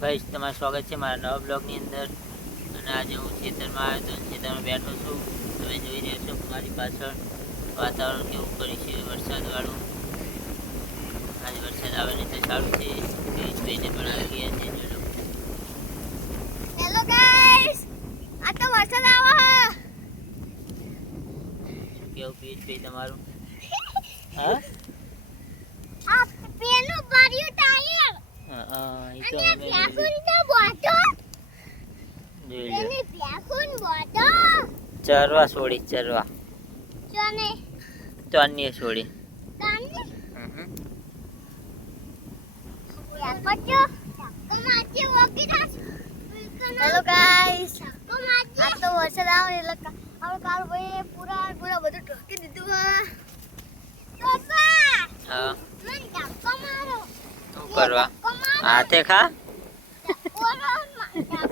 Guys તમારું સ્વાગત છે મારા નવા બ્લોગની અંદર. અને આજે હું ખેતરમાં આવ્યો તો ખેતરમાં બેઠો છું. તમે જોઈ રહ્યા છો મારી પાછળ વાતાવરણ કેવું કરી છે, વરસાદવાળું. આજે વરસાદ આવે ને તો સારું છે. પિયુષભાઈને પણ આવી ગયા છે. જોઈ લો. હેલો ગાઈસ, આ તો વરસાદ આવે શું કેવું પિયુષભાઈ તમારું? હા આ પેલું ભર્યું ટાયર એ તો અને ફેકુન તો બોટો જોઈ લો. એને ફેકુન બોટો ચરવા છોડી ચરવા જોને તો અન્ય છોડી. કાને હમ. ફેકજો કમાચે વોકી રાસ. હેલો ગાઈસ, આ તો વરસાદ આવે એટલે આપણે કાલ ભાઈ પૂરા બધું ઢોકી દીધું. પપ્પા હા મને ધક્કો મારો. શું કરવા? હાથે ખા. ધક્કો મારો.